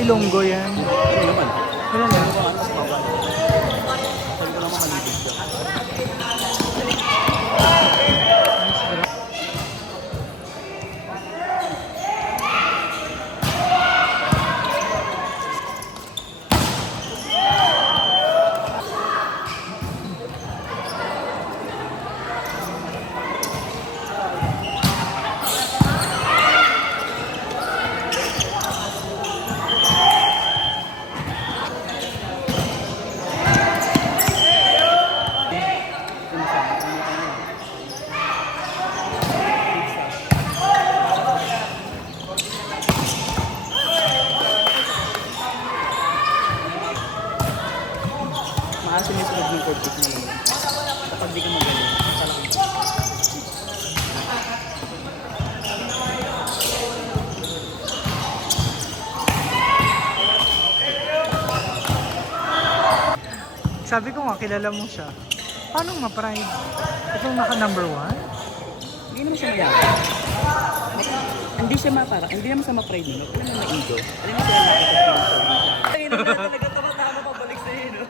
Ilonggo yan. Ano naman? Wala na. Ano ba ano sa kawan? Sabi ko naman malibig ka. Maasim yung sunod ng court na yun. Kapag di ka magaling, talagang Sabi ko nga, kilala mo siya. Paano ma-pride? Itong naka number 1? hindi naman siya mayabang. Hindi siya mapara, hindi naman sa ma-pride nyo. Alam mo ma-ego. Alam mo siya nakikita. Ay, naman na talaga tama-tama pabalik sa'yo, no?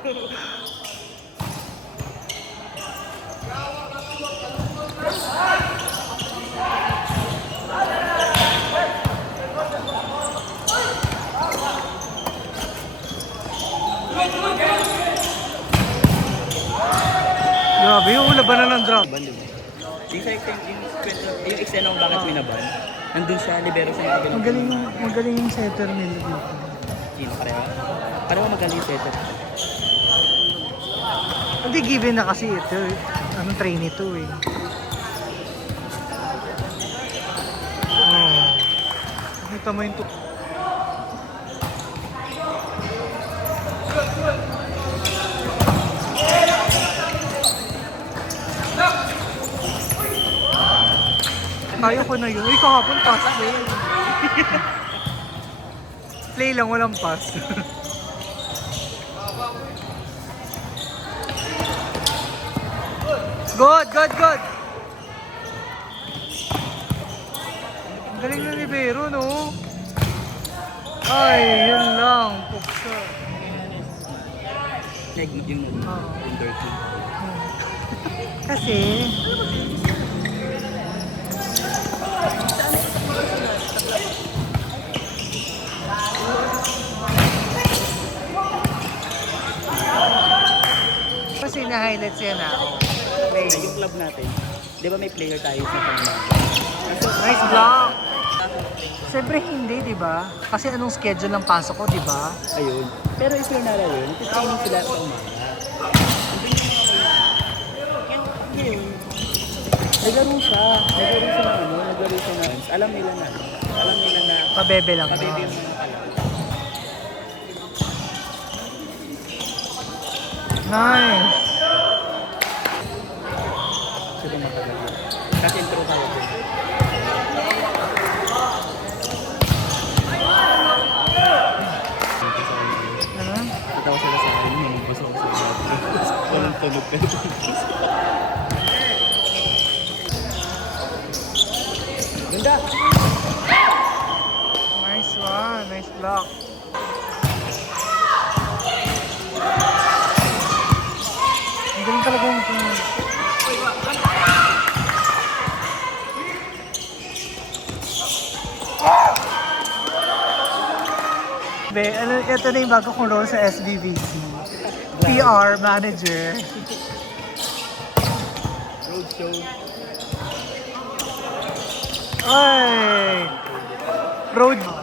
Grabe, yung labanan ng drop. Bando mo. Yung eksena kung bakit winaban, nandun siya, libero siya ng Magaling yung setter nila dito. Sino pareho? Pareho magaling yung setter. Hindi, given na kasi ito eh. Anong train ito eh. Oh. Nakita mo yung kaya ko na yun. Uy, kahapon pass play. Play lang, walang pass. Good, good, good. Ang galing ng libero, no? Ay, yun lang. Puksa. Nag-eating mo. Yung dirty. Kasi, na-highlight siya na ako. Yung club natin, di ba may player tayo sa pangalaman? Nice block! Siyempre hindi, di ba? Kasi anong schedule ng pasok ko, di ba? Ayun. Pero if you're not aware, nag-training sila sa umaga. Ngayon, naglaro siya. Naglaro siya ng ano, naglaro siya ng alam nila na Pabebe lang. pabebe yung Nice! sila matagal yun. Kasi intro tayo din. Ano? Kita ko sila sa akin, yung gusto ko sila. Walang tunog ka. Ganda! Nice one. Nice block. Ang galing talaga yung ano, ito na yung bago kong role sa SBVC. PR manager. Roadshow. Ay! Road.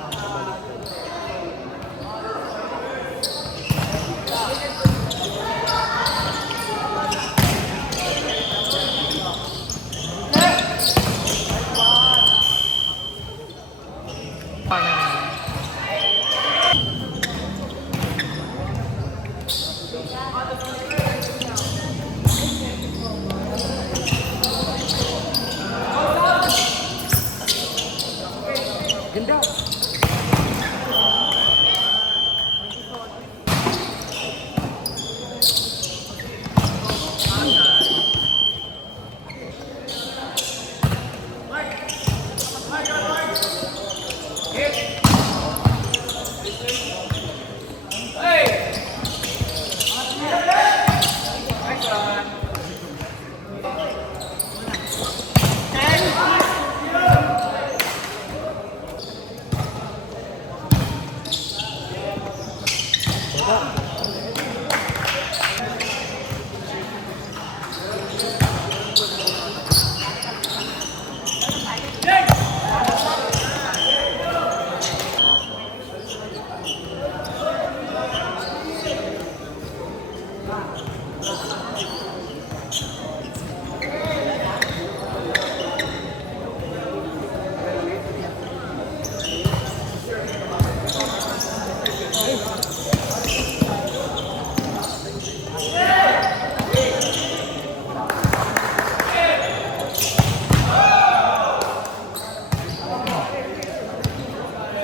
Ganda! Diba?